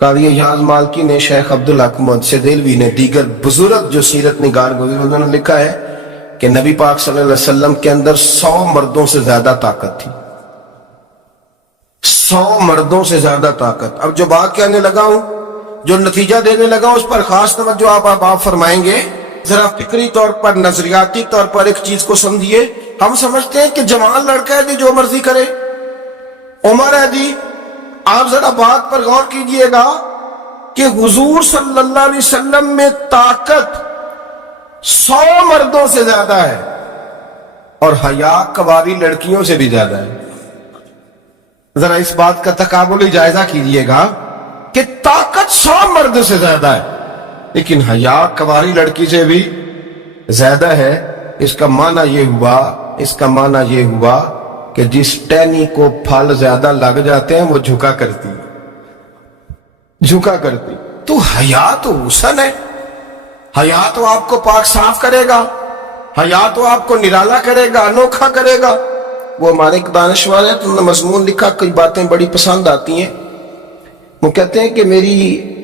قاضی اعجاز مالکی نے، شیخ عبدالحق محدث دہلوی نے، دیگر بزرگ جو سیرت نگار گزرے انہوں نے لکھا ہے کہ نبی پاک صلی اللہ علیہ وسلم کے اندر 100 مردوں سے زیادہ طاقت تھی. 100 مردوں سے زیادہ طاقت. اب جو بات کہنے لگا ہوں، جو نتیجہ دینے لگا ہوں، اس پر خاص توجہ آپ فرمائیں گے. ذرا فکری طور پر، نظریاتی طور پر ایک چیز کو سمجھیے. ہم سمجھتے ہیں کہ جوان لڑکا ہے جی جو مرضی کرے، عمر ہے جی. آپ ذرا بات پر غور کیجئے گا کہ حضور صلی اللہ علیہ وسلم میں طاقت 100 مردوں سے زیادہ ہے اور حیا کواری لڑکیوں سے بھی زیادہ ہے. ذرا اس بات کا تقابلی جائزہ کیجئے گا کہ طاقت 100 مرد سے زیادہ ہے لیکن حیا کواری لڑکی سے بھی زیادہ ہے. اس کا معنی یہ ہوا کہ جس ٹہنی کو پھل زیادہ لگ جاتے ہیں وہ جھکا کرتی. تو حیا تو حسن ہے، حیا تو آپ کو پاک صاف کرے گا، حیا تو آپ کو نرالا کرے گا، انوکھا کرے گا. وہ ہمارے ایک دانشور ہیں، انہوں نے مضمون لکھا، کئی باتیں بڑی پسند آتی ہیں. وہ کہتے ہیں کہ میری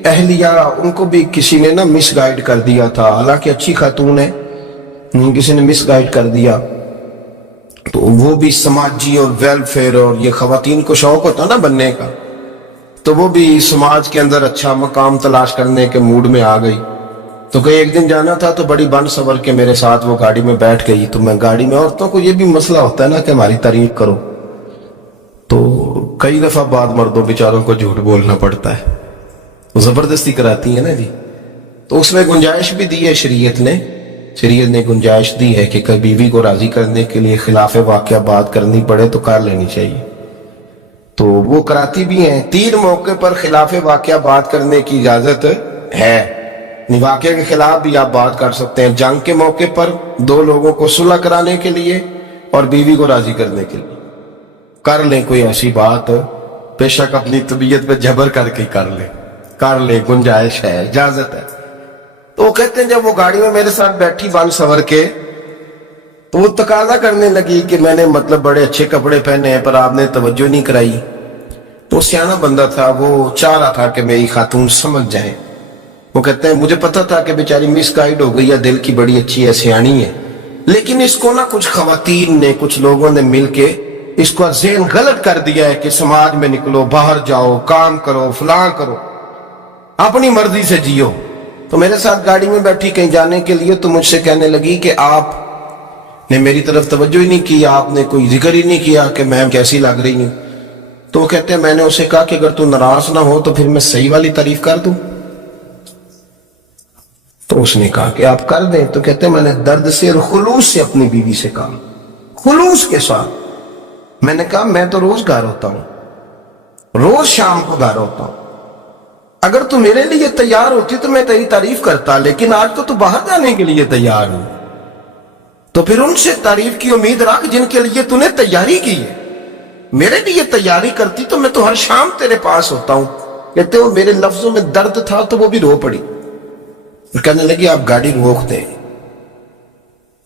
اہلیہ، ان کو بھی کسی نے مس گائیڈ کر دیا تھا، حالانکہ اچھی خاتون ہے، کسی نے مس گائیڈ کر دیا. تو وہ بھی سماجی اور ویلفیئر اور یہ خواتین کو شوق ہوتا نا بننے کا، تو وہ بھی سماج کے اندر اچھا مقام تلاش کرنے کے موڈ میں آ گئی. تو کہیں ایک دن جانا تھا تو بڑی بن سور کے میرے ساتھ وہ گاڑی میں بیٹھ گئی. تو میں گاڑی میں، عورتوں کو یہ بھی مسئلہ ہوتا ہے نا کہ ہماری تعریف کرو، تو کئی دفعہ بعد مردوں بیچاروں کو جھوٹ بولنا پڑتا ہے، وہ زبردستی کراتی ہیں نا جی. تو اس میں گنجائش بھی دی ہے شریعت نے گنجائش دی ہے کہ کبھی بیوی کو راضی کرنے کے لیے خلاف واقعہ بات کرنی پڑے تو کر لینی چاہیے. تو وہ کراتی بھی ہیں. 3 موقع پر خلاف واقعہ بات کرنے کی اجازت ہے. واقعے کے خلاف بھی آپ بات کر سکتے ہیں. جنگ کے موقع پر 2 لوگوں کو صلح کرانے کے لیے اور بیوی کو راضی کرنے کے لیے کر لیں کوئی ایسی بات، بے شک اپنی طبیعت پہ جبر کر کے کر لیں، گنجائش ہے، اجازت ہے. تو وہ کہتے ہیں جب وہ گاڑی میں میرے ساتھ بیٹھی بن سور کے، تو وہ تقاضا کرنے لگی کہ میں نے بڑے اچھے کپڑے پہنے ہیں پر آپ نے توجہ نہیں کرائی. تو سیانا بندہ تھا، وہ چاہ رہا تھا کہ میری خاتون سمجھ جائیں. وہ کہتے ہیں مجھے پتا تھا کہ بیچاری مس گائیڈ ہو گئی ہے، دل کی بڑی اچھی ہے، سیانی ہے، لیکن اس کو کچھ خواتین نے، کچھ لوگوں نے مل کے اس کو ذہن غلط کر دیا ہے کہ سماج میں نکلو، باہر جاؤ، کام کرو، فلاں کرو، اپنی مرضی سے جیو. تو میرے ساتھ گاڑی میں بیٹھی کہیں جانے کے لیے، تو مجھ سے کہنے لگی کہ آپ نے میری طرف توجہ ہی نہیں کی، آپ نے کوئی ذکر ہی نہیں کیا کہ میں کیسی لگ رہی ہوں. تو وہ کہتے ہیں میں نے اسے کہا کہ اگر تو ناراض نہ ہو تو پھر میں صحیح والی تعریف کر دوں. تو اس نے کہا کہ آپ کر دیں. تو کہتے ہیں میں نے درد سے اور خلوص سے اپنی بیوی سے کہا، خلوص کے ساتھ. میں نے کہا میں تو روز گھر ہوتا ہوں، روز شام کو گھر ہوتا ہوں، اگر تو میرے لیے تیار ہوتی تو میں تیری تعریف کرتا، لیکن آج تو باہر جانے کے لیے تیار نہیں. تو پھر ان سے تعریف کی امید رکھ جن کے لیے تو نے تیاری کی ہے. میرے لیے تیاری کرتی تو میں تو ہر شام تیرے پاس ہوتا ہوں. کہتے وہ میرے لفظوں میں درد تھا تو وہ بھی رو پڑی. کہنے لگی آپ گاڑی روک دیں،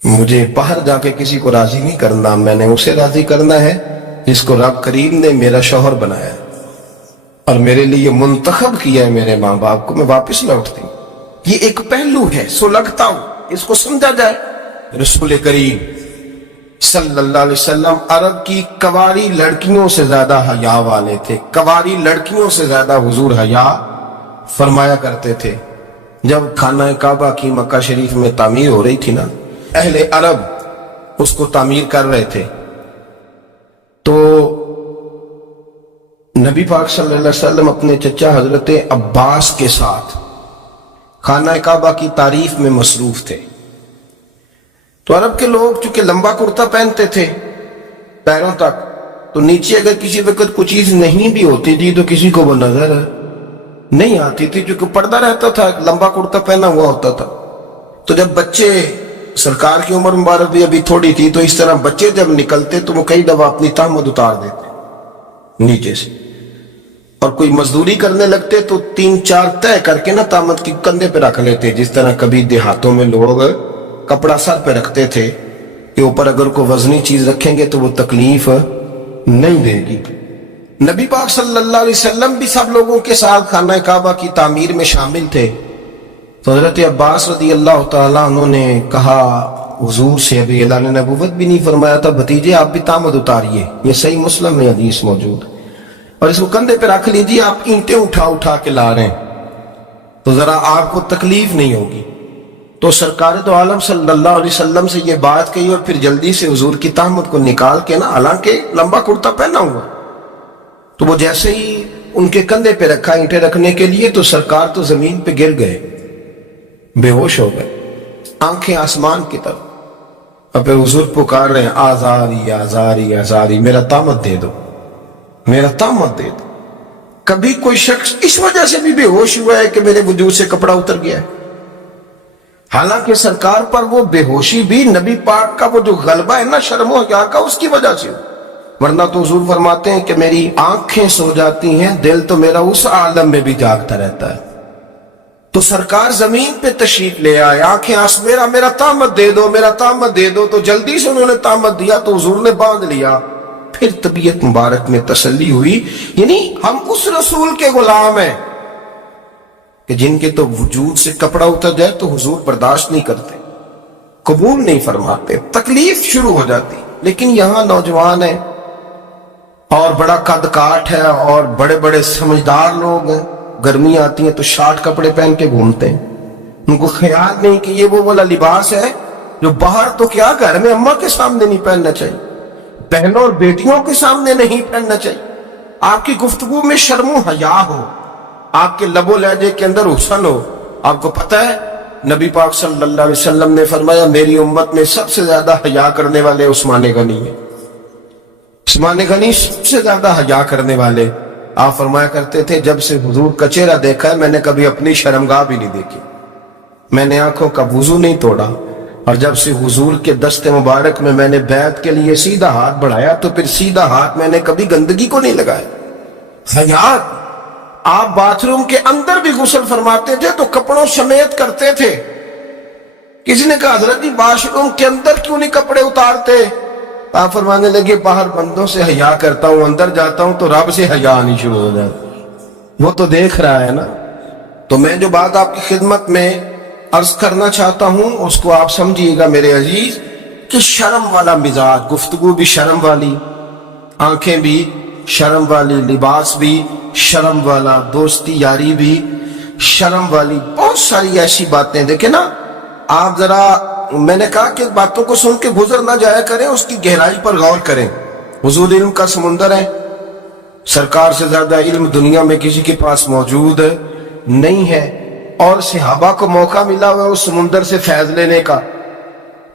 مجھے باہر جا کے کسی کو راضی نہیں کرنا، میں نے اسے راضی کرنا ہے جس کو رب کریم نے میرا شوہر بنایا اور میرے لیے منتخب کیا ہے میرے ماں باپ کو. میں واپس لوٹتی ہوں. یہ ایک پہلو ہے، سلگتا ہوں، اس کو سمجھا جائے. رسول کریم صلی اللہ علیہ وسلم عرب کی کواری لڑکیوں سے زیادہ حیا والے تھے. کواری لڑکیوں سے زیادہ حضور حیا فرمایا کرتے تھے. جب خانہ کعبہ کی مکہ شریف میں تعمیر ہو رہی تھی نا، اہل عرب اس کو تعمیر کر رہے تھے، تو نبی پاک صلی اللہ علیہ وسلم اپنے چچا حضرت عباس کے ساتھ خانہ کعبہ کی تعریف میں مصروف تھے. تو عرب کے لوگ چونکہ لمبا کرتا پہنتے تھے پیروں تک، تو نیچے اگر کسی وقت کچھ چیز نہیں بھی ہوتی تھی تو کسی کو وہ نظر نہیں آتی تھی، چونکہ پردہ رہتا تھا، لمبا کرتا پہنا ہوا ہوتا تھا. تو جب بچے، سرکار کی عمر مبارک بھی ابھی تھوڑی تھی، تو اس طرح بچے جب نکلتے تو وہ کئی دفعہ اپنی تہمت اتار دیتے نیچے سے، اور کوئی مزدوری کرنے لگتے تو 3-4 طے کر کے تہمت کی کندھے پہ رکھ لیتے. جس طرح کبھی دیہاتوں میں لوگ کپڑا سر پہ رکھتے تھے کہ اوپر اگر کوئی وزنی چیز رکھیں گے تو وہ تکلیف نہیں دے گی. نبی پاک صلی اللہ علیہ وسلم بھی سب لوگوں کے ساتھ خانہ کعبہ کی تعمیر میں شامل تھے. تو حضرت عباس رضی اللہ تعالیٰ عنہ نے کہا حضور سے، ابھی اللہ نے نبوت بھی نہیں فرمایا تھا، بھتیجے آپ بھی تامد اتاریے. یہ صحیح مسلم میں حدیث موجود، اور اس کو کندھے پہ رکھ لیجیے. آپ اینٹیں اٹھا اٹھا کے لا رہے ہیں تو ذرا آپ کو تکلیف نہیں ہوگی. تو سرکار دو عالم صلی اللہ علیہ وسلم سے یہ بات کہی، اور پھر جلدی سے حضور کی تہمت کو نکال کے نا، حالانکہ لمبا کرتا پہنا ہوا، تو وہ جیسے ہی ان کے کندھے پہ رکھا اینٹیں رکھنے کے لیے، تو سرکار تو زمین پہ گر گئے، بے ہوش ہو گئے، آنکھیں آسمان کی طرف. اور پھر حضور پکار رہے ہیں آزاری آزاری آزاری، میرا تامت دے دو، میرا تامت دے دو. کبھی کوئی شخص اس وجہ سے بھی بے ہوش ہوا ہے کہ میرے وجود سے کپڑا اتر گیا ہے؟ حالانکہ سرکار پر وہ بے ہوشی بھی نبی پاک کا وہ جو غلبہ ہے نا شرم و حیا کا، اس کی وجہ سے. ورنہ تو حضور فرماتے ہیں کہ میری آنکھیں سو جاتی ہیں، دل تو میرا اس عالم میں بھی جاگتا رہتا ہے. تو سرکار زمین پہ تشریف لے آئے، آنکھیں میرا تامت دے دو، میرا تامت دے دو. تو جلدی سے انہوں نے تامت دیا تو حضور نے باندھ لیا. پھر طبیعت مبارک میں تسلی ہوئی. یعنی ہم اس رسول کے غلام ہیں کہ جن کے تو وجود سے کپڑا اتر جائے تو حضور برداشت نہیں کرتے، قبول نہیں فرماتے، تکلیف شروع ہو جاتی. لیکن یہاں نوجوان ہیں اور بڑا قد کاٹ ہے اور بڑے بڑے سمجھدار لوگ ہیں، گرمی آتی ہیں تو شارٹ کپڑے پہن کے گھومتے ہیں. ان کو خیال نہیں کہ یہ وہ والا لباس ہے جو باہر تو کیا گھر میں اماں کے سامنے نہیں پہننا چاہیے، بہنوں اور بیٹیوں کے سامنے نہیں پہننا چاہیے. آپ کی گفتگو میں شرم و حیا ہو، آپ کے لب و لہجے کے اندر حسن ہو. آپ کو پتہ ہے نبی پاک صلی اللہ علیہ وسلم نے فرمایا میری امت میں سب سے زیادہ حیا کرنے والے عثمان غنی ہیں. عثمان غنی سب سے زیادہ حیا کرنے والے. آپ فرمایا کرتے تھے جب سے حضور کا چہرہ دیکھا ہے میں نے کبھی اپنی شرمگاہ بھی نہیں دیکھی، میں نے آنکھوں کا وضو نہیں توڑا، اور جب سے حضور کے دست مبارک میں نے بیعت کے لیے سیدھا ہاتھ بڑھایا تو پھر سیدھا ہاتھ میں نے کبھی گندگی کو نہیں لگایا. حیات. آپ باتھ روم کے اندر بھی غسل فرماتے تھے تو کپڑوں سمیت کرتے تھے. کسی نے کہا حضرت جی واش روم کے اندر کیوں نہیں کپڑے اتارتے؟ آپ فرمانے لگے باہر بندوں سے حیا کرتا ہوں، اندر جاتا ہوں تو رب سے حیا نہیں شروع ہو جاتا، وہ تو دیکھ رہا ہے نا. تو میں جو بات آپ کی خدمت میں عرض کرنا چاہتا ہوں اس کو آپ سمجھیے گا میرے عزیز، کہ شرم والا مزاج، گفتگو بھی شرم والی، آنکھیں بھی شرم والی، لباس بھی شرم والا، دوستی یاری بھی شرم والی، بہت ساری ایسی باتیں. دیکھیں نا آپ ذرا، میں نے کہا کہ باتوں کو سن کے گزر نہ جایا کریں، اس کی گہرائی پر غور کریں. حضور علم کا سمندر ہے، سرکار سے زیادہ علم دنیا میں کسی کے پاس موجود نہیں ہے، اور صحابہ کو موقع ملا ہوا اس سمندر سے فیض لینے کا.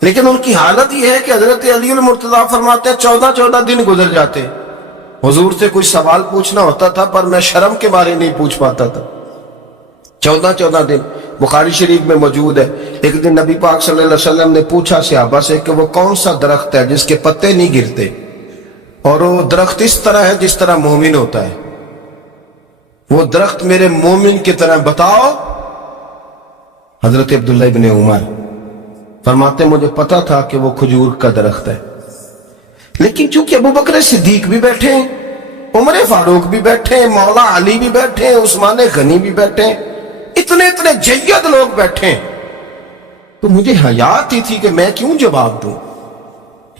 لیکن ان کی حالت یہ ہے کہ حضرت علی المرتضیٰ فرماتے ہیں 14 دن گزر جاتے، حضور سے کوئی سوال پوچھنا ہوتا تھا پر میں شرم کے بارے نہیں پوچھ پاتا تھا. 14 دن بخاری شریف میں موجود ہے. ایک دن نبی پاک صلی اللہ علیہ وسلم نے پوچھا صحابہ سے کہ وہ کون سا درخت ہے جس کے پتے نہیں گرتے، اور وہ درخت اس طرح ہے جس طرح مومن ہوتا ہے، وہ درخت میرے مومن کی طرح بتاؤ. حضرت عبداللہ ابن عمر فرماتے مجھے پتا تھا کہ وہ کھجور کا درخت ہے، لیکن چونکہ ابو بکر صدیق بھی بیٹھے ہیں، عمر فاروق بھی بیٹھے ہیں، مولا علی بھی بیٹھے ہیں، عثمان غنی بھی بیٹھے ہیں، اتنے جید لوگ بیٹھے ہیں، تو مجھے حیات ہی تھی کہ میں کیوں جواب دوں.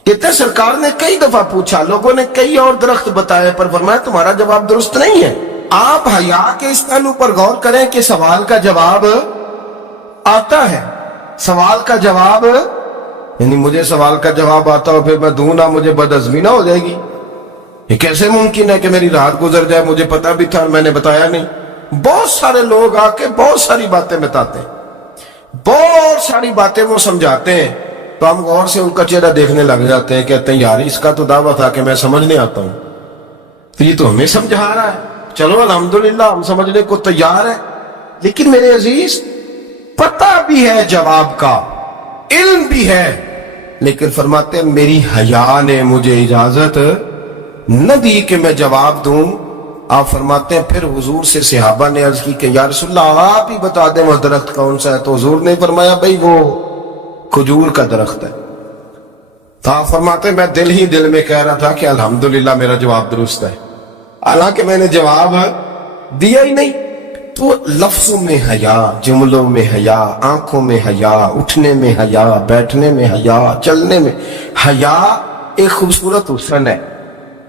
کہتے سرکار نے کئی دفعہ پوچھا، لوگوں نے کئی اور درخت بتائے، پر فرمایا تمہارا جواب درست نہیں ہے. آپ حیا کے اس پہلو پر غور کریں کہ سوال کا جواب آتا ہے، سوال کا جواب، یعنی مجھے سوال کا جواب آتا ہو پھر میں دوں نہ، مجھے بدعزمی نہ ہو جائے گی. یہ کیسے ممکن ہے کہ میری رات گزر جائے، مجھے پتا بھی تھا اور میں نے بتایا نہیں. بہت سارے لوگ آ کے بہت ساری باتیں بتاتے ہیں، بہت ساری باتیں وہ سمجھاتے ہیں، تو ہم غور سے ان کا چہرہ دیکھنے لگ جاتے ہیں، کہتے ہیں یار اس کا تو دعویٰ تھا کہ میں سمجھنے آتا ہوں، تو یہ تو ہمیں سمجھا رہا ہے، چلو الحمدللہ ہم سمجھنے کو تیار ہے. لیکن میرے عزیز پتہ بھی ہے جواب کا، علم بھی ہے، لیکن فرماتے ہیں میری حیا نے مجھے اجازت نہ دی کہ میں جواب دوں. آپ فرماتے ہیں پھر حضور سے صحابہ نے عرض کی کہ یا رسول اللہ آپ ہی بتا دیں وہ درخت کون سا ہے. تو حضور نے فرمایا بھئی وہ کھجور کا درخت ہے. تو آپ فرماتے ہیں میں دل ہی دل میں کہہ رہا تھا کہ الحمدللہ میرا جواب درست ہے. حالانکہ میں نے جواب دیا ہی نہیں. تو لفظوں میں حیا، جملوں میں حیا، آنکھوں میں حیا، اٹھنے میں حیا، بیٹھنے میں حیا، چلنے میں حیا ایک خوبصورت حسن ہے.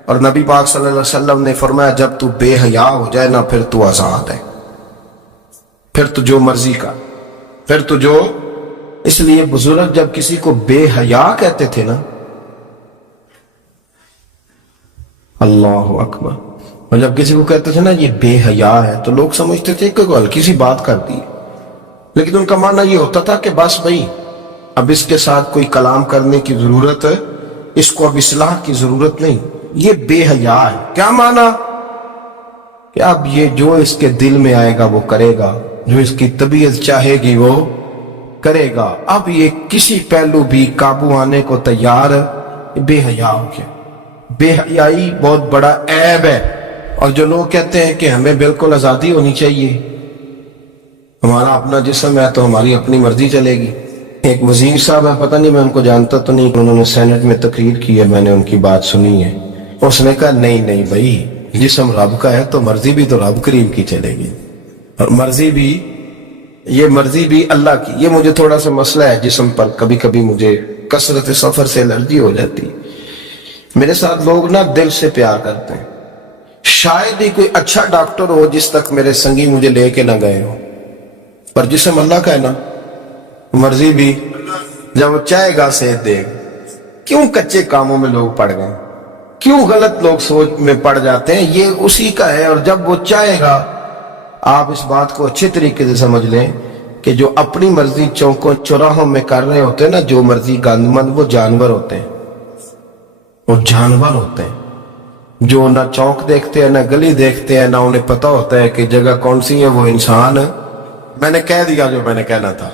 اور نبی پاک صلی اللہ علیہ وسلم نے فرمایا جب تو بے حیا ہو جائے نا پھر تو آزاد ہے، پھر تو جو مرضی کا، پھر تو جو. اس لیے بزرگ جب کسی کو بے حیا کہتے تھے نا، اللہ اکبر، اور جب کسی کو کہتے تھے نا یہ بے حیا ہے تو لوگ سمجھتے تھے کہ کوئی ہلکی سی بات کر دی، لیکن ان کا معنی یہ ہوتا تھا کہ بس بھائی اب اس کے ساتھ کوئی کلام کرنے کی ضرورت ہے، اس کو اب اصلاح کی ضرورت نہیں، یہ بے حیا ہے. کیا معنی؟ کہ اب یہ جو اس کے دل میں آئے گا وہ کرے گا، جو اس کی طبیعت چاہے گی وہ کرے گا، اب یہ کسی پہلو بھی قابو آنے کو تیار بے حیا ہو گیا. بے حیائی بہت بڑا عیب ہے. اور جو لوگ کہتے ہیں کہ ہمیں بالکل آزادی ہونی چاہیے، ہمارا اپنا جسم ہے تو ہماری اپنی مرضی چلے گی. ایک وزیر صاحب ہے، پتہ نہیں میں ان کو جانتا تو نہیں، انہوں نے سینٹ میں تقریر کی ہے، میں نے ان کی بات سنی ہے. اس نے کہا نہیں نہیں بھائی، جسم رب کا ہے تو مرضی بھی تو رب کریم کی چلے گی، اور مرضی بھی یہ مرضی بھی اللہ کی. یہ مجھے تھوڑا سا مسئلہ ہے جسم پر، کبھی کبھی مجھے کثرت سفر سے الرجی ہو جاتی. میرے ساتھ لوگ نا دل سے پیار کرتے ہیں، شاید ہی کوئی اچھا ڈاکٹر ہو جس تک میرے سنگی مجھے لے کے نہ گئے ہو، پر جسم اللہ کا ہے نا، مرضی بھی جب وہ چاہے گا صحت دے گا. کیوں کچے کاموں میں لوگ پڑ گئے، کیوں غلط لوگ سوچ میں پڑ جاتے ہیں؟ یہ اسی کا ہے. اور جب وہ چاہے گا، آپ اس بات کو اچھے طریقے سے سمجھ لیں کہ جو اپنی مرضی چوکوں چوراہوں میں کر رہے ہوتے ہیں نا، جو مرضی گندمند، وہ جانور ہوتے ہیں، وہ جانور ہوتے ہیں جو نہ چوک دیکھتے ہیں نہ گلی دیکھتے ہیں، نہ انہیں پتہ ہوتا ہے کہ جگہ کون سی ہے. وہ انسان، میں نے کہہ دیا جو میں نے کہنا تھا،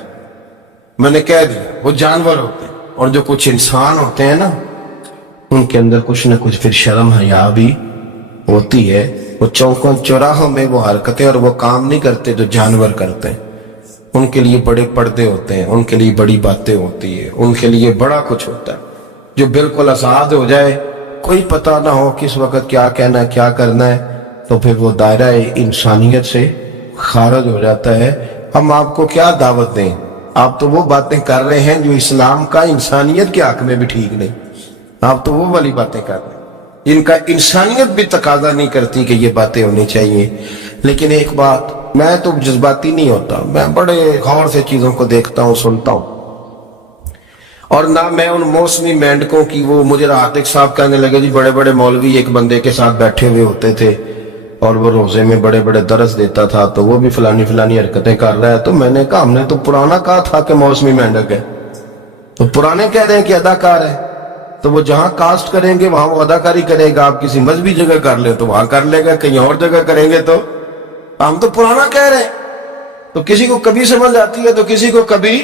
میں نے کہہ دیا، وہ جانور ہوتے ہیں. اور جو کچھ انسان ہوتے ہیں نا، ان کے اندر کچھ نہ کچھ پھر شرم حیا بھی ہوتی ہے. وہ چوکوں چوراہوں میں وہ حرکتیں اور وہ کام نہیں کرتے جو جانور کرتے ہیں. ان کے لیے بڑے پردے ہوتے ہیں، ان کے لیے بڑی باتیں ہوتی ہیں، ان کے لیے بڑا کچھ ہوتا ہے. جو بالکل آزاد ہو جائے، کوئی پتہ نہ ہو کس وقت کیا کہنا ہے کیا کرنا ہے، تو پھر وہ دائرہ انسانیت سے خارج ہو جاتا ہے. ہم آپ کو کیا دعوت دیں؟ آپ تو وہ باتیں کر رہے ہیں جو اسلام کا انسانیت کے حق میں بھی ٹھیک نہیں. آپ تو وہ والی باتیں کر رہے ہیں جن کا انسانیت بھی تقاضا نہیں کرتی کہ یہ باتیں ہونی چاہیے. لیکن ایک بات، میں تو جذباتی نہیں ہوتا، میں بڑے غور سے چیزوں کو دیکھتا ہوں، سنتا ہوں. اور نہ میں ان موسمی مینڈکوں کی، وہ مجھے عاطق صاحب کہنے لگے جی بڑے بڑے مولوی ایک بندے کے ساتھ بیٹھے ہوئے ہوتے تھے اور وہ روزے میں بڑے بڑے درس دیتا تھا تو وہ بھی فلانی فلانی حرکتیں کر رہا ہے. تو میں نے کہا ہم نے تو پرانا کہا تھا کہ موسمی مینڈک ہے، تو پرانے کہہ رہے ہیں کہ اداکار ہے، تو وہ جہاں کاسٹ کریں گے وہاں وہ اداکاری کرے گا. آپ کسی مذہبی جگہ کر لیں تو وہاں کر لے گا، کہیں اور جگہ کریں گے تو ہم تو پرانا کہہ رہے ہیں. تو کسی کو کبھی سمجھ آتی ہے تو کسی کو کبھی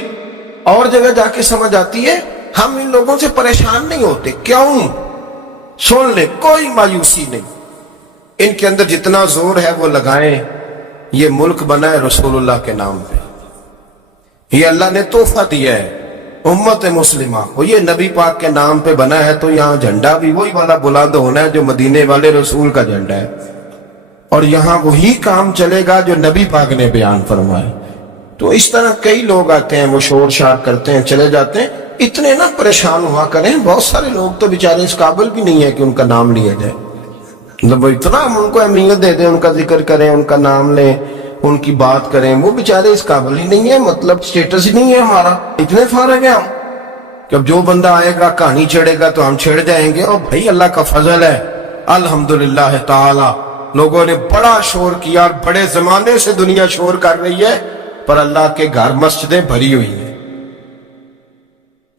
اور جگہ جا کے سمجھ آتی ہے. ہم ان لوگوں سے پریشان نہیں ہوتے. کیوں؟ سن لیں، کوئی مایوسی نہیں. ان کے اندر جتنا زور ہے وہ لگائیں. یہ ملک بنا ہے رسول اللہ کے نام پہ، یہ اللہ نے تحفہ دیا ہے امت مسلمہ کو. یہ نبی پاک کے نام پہ بنا ہے تو یہاں جھنڈا بھی وہی والا بلند ہونا ہے جو مدینے والے رسول کا جھنڈا ہے، اور یہاں وہی کام چلے گا جو نبی پاک نے بیان فرمایا. تو اس طرح کئی لوگ آتے ہیں، وہ شور شار کرتے ہیں، چلے جاتے ہیں. اتنے نہ پریشان ہوا کریں. بہت سارے لوگ تو بیچارے اس قابل بھی نہیں ہے کہ ان کا نام لیا جائے. جب اتنا ہم ان کو اہمیت دے دیں، ان کا ذکر کریں، ان کا نام لیں، ان کی بات کریں، وہ بیچارے اس قابل ہی نہیں ہے. مطلب سٹیٹس ہی نہیں ہے ہمارا. اتنے فارغ ہیں ہم کہ اب جو بندہ آئے گا کہانی چھیڑے گا تو ہم چھیڑ جائیں گے. اور بھائی اللہ کا فضل ہے الحمدللہ تعالی، لوگوں نے بڑا شور کیا اور بڑے زمانے سے دنیا شور کر رہی ہے، پر اللہ کے گھر مسجدیں بھری ہوئی ہیں.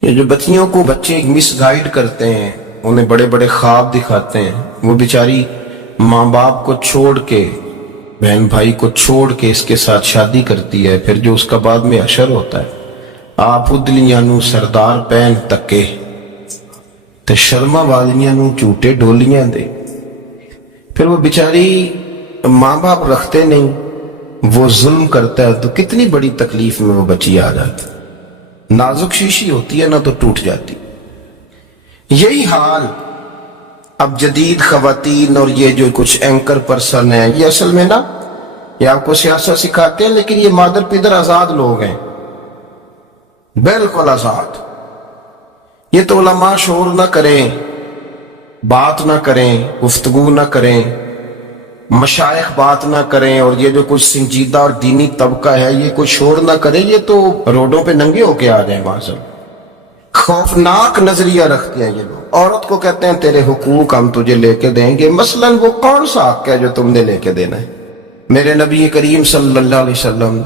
یہ جو بچیوں کو بچے مس گائیڈ کرتے ہیں، انہیں بڑے بڑے خواب دکھاتے ہیں، وہ بیچاری ماں باپ کو چھوڑ کے، بہن بھائی کو چھوڑ کے اس کے ساتھ شادی کرتی ہے. پھر جو اس کا بعد میں حشر ہوتا ہے، آپ ادلیاں نو سردار پہن تکے تے شرما والیاں نو جھوٹے ڈولیاں دے. پھر وہ بیچاری ماں باپ رکھتے نہیں، وہ ظلم کرتا ہے تو کتنی بڑی تکلیف میں وہ بچی آ جاتی. نازک شیشی ہوتی ہے نا تو ٹوٹ جاتی. یہی حال اب جدید خواتین اور یہ جو کچھ اینکر پرسن ہیں، یہ اصل میں نا یہ آپ کو سیاست سکھاتے ہیں، لیکن یہ مادر پدر آزاد لوگ ہیں، بالکل آزاد۔ یہ تو علماء شور نہ کریں، بات نہ کریں، گفتگو نہ کریں، مشائخ بات نہ کریں، اور یہ جو کچھ سنجیدہ اور دینی طبقہ ہے یہ کچھ شور نہ کرے، یہ تو روڈوں پہ ننگے ہو کے آ جائیں وہاں سے۔ خوفناک نظریہ رکھتے ہیں یہ لوگ۔ عورت کو کہتے ہیں تیرے حقوق ہم تجھے لے کے دیں گے، مثلاً وہ کون سا حق ہے جو تم نے لے کے دینا ہے؟ میرے نبی کریم صلی اللہ علیہ وسلم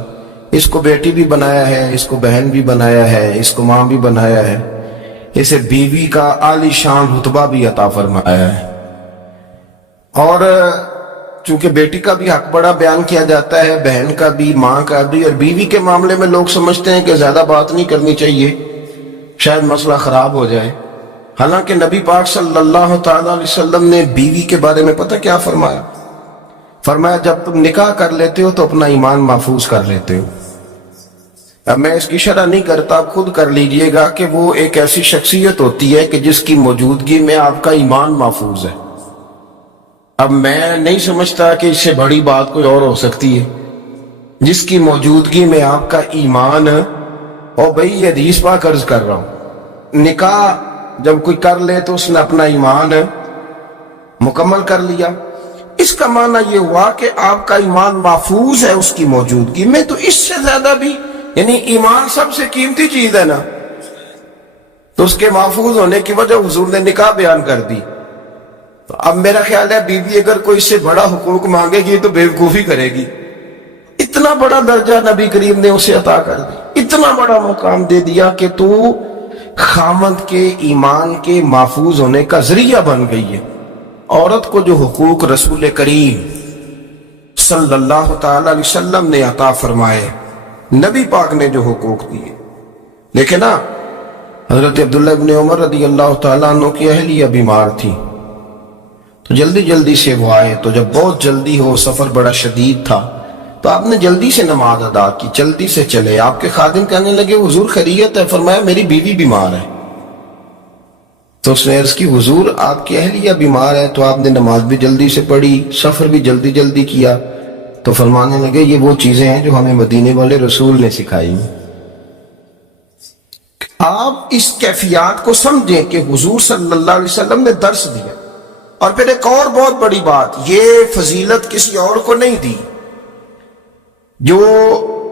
اس کو بیٹی بھی بنایا ہے، اس کو بہن بھی بنایا ہے، اس کو ماں بھی بنایا ہے، اسے بیوی کا عالی شان رتبہ بھی عطا فرمایا ہے۔ اور چونکہ بیٹی کا بھی حق بڑا بیان کیا جاتا ہے، بہن کا بھی، ماں کا بھی، اور بیوی کے معاملے میں لوگ سمجھتے ہیں کہ زیادہ بات نہیں کرنی چاہیے، شاید مسئلہ خراب ہو جائے۔ حالانکہ نبی پاک صلی اللہ تعالی علیہ وسلم نے بیوی کے بارے میں پتہ کیا فرمایا؟ فرمایا جب تم نکاح کر لیتے ہو تو اپنا ایمان محفوظ کر لیتے ہو۔ اب میں اس کی شرح نہیں کرتا، آپ خود کر لیجئے گا کہ وہ ایک ایسی شخصیت ہوتی ہے کہ جس کی موجودگی میں آپ کا ایمان محفوظ ہے۔ اب میں نہیں سمجھتا کہ اس سے بڑی بات کوئی اور ہو سکتی ہے، جس کی موجودگی میں آپ کا ایمان، اور بھئی یہ حدیث پاک عرض کر رہا ہوں، نکاح جب کوئی کر لے تو اس نے اپنا ایمان مکمل کر لیا۔ اس کا معنی یہ ہوا کہ آپ کا ایمان محفوظ ہے اس کی موجودگی میں۔ تو اس سے زیادہ بھی، یعنی ایمان سب سے قیمتی چیز ہے نا، تو اس کے محفوظ ہونے کی وجہ حضور نے نکاح بیان کر دی۔ تو اب میرا خیال ہے بیوی اگر کوئی اس سے بڑا حقوق مانگے گی تو بیوقوفی کرے گی۔ اتنا بڑا درجہ نبی کریم نے اسے عطا کر دی، اتنا بڑا مقام دے دیا کہ تو خامند کے ایمان کے محفوظ ہونے کا ذریعہ بن گئی ہے۔ عورت کو جو حقوق رسول کریم صلی اللہ تعالی علیہ وسلم نے عطا فرمائے، نبی پاک نے جو حقوق دیے، لیکن نا حضرت عبداللہ ابن عمر رضی اللہ تعالیٰ عنہ کی اہلیہ بیمار تھی، تو جلدی جلدی سے وہ آئے، تو جب بہت جلدی ہو، سفر بڑا شدید تھا، تو آپ نے جلدی سے نماز ادا کی، جلدی سے چلے۔ آپ کے خادم کہنے لگے حضور خیریت ہے؟ فرمایا میری بیوی بیمار ہے۔ تو اس نے عرض کی حضور آپ کی اہلیہ بیمار ہے، تو آپ نے نماز بھی جلدی سے پڑھی، سفر بھی جلدی جلدی کیا۔ تو فرمانے لگے یہ وہ چیزیں ہیں جو ہمیں مدینے والے رسول نے سکھائی۔ آپ اس کیفیات کو سمجھیں کہ حضور صلی اللہ علیہ وسلم نے درس دیا۔ اور پھر ایک اور بہت بڑی بات، یہ فضیلت کسی اور کو نہیں دی، جو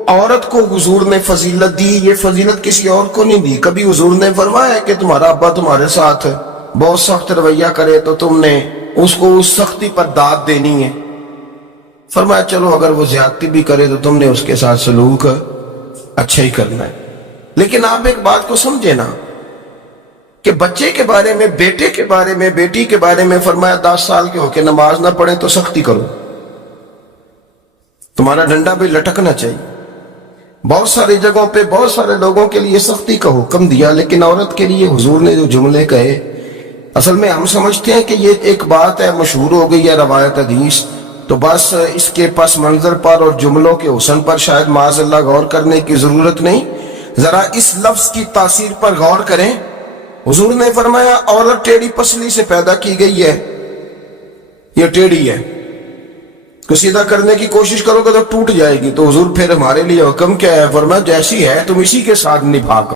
عورت کو حضور نے فضیلت دی، یہ فضیلت کسی اور کو نہیں دی۔ کبھی حضور نے فرمایا کہ تمہارا ابا تمہارے ساتھ بہت سخت رویہ کرے تو تم نے اس کو اس سختی پر داد دینی ہے؟ فرمایا چلو اگر وہ زیادتی بھی کرے تو تم نے اس کے ساتھ سلوک اچھا ہی کرنا ہے۔ لیکن آپ ایک بات کو سمجھے نا کہ بچے کے بارے میں، بیٹے کے بارے میں، بیٹی کے بارے میں فرمایا 10 سال کے ہو کے نماز نہ پڑھے تو سختی کرو، تمہارا ڈنڈا بھی لٹکنا چاہیے۔ بہت ساری جگہوں پہ بہت سارے لوگوں کے لیے سختی کا حکم دیا، لیکن عورت کے لیے حضور نے جو جملے کہے، اصل میں ہم سمجھتے ہیں کہ یہ ایک بات ہے، مشہور ہو گئی ہے روایت حدیث، تو بس اس کے پس منظر پر اور جملوں کے حسن پر شاید معاذ اللہ غور کرنے کی ضرورت نہیں۔ ذرا اس لفظ کی تاثیر پر غور کریں۔ حضور نے فرمایا عورت ٹیڑھی پسلی سے پیدا کی گئی ہے، یہ ٹیڑھی ہے، کو سیدھا کرنے کی کوشش کرو گے تو ٹوٹ جائے گی۔ تو حضور پھر ہمارے لیے حکم کیا ہے؟ فرمایا جیسی ہے تم اسی کے ساتھ نبھا کرو۔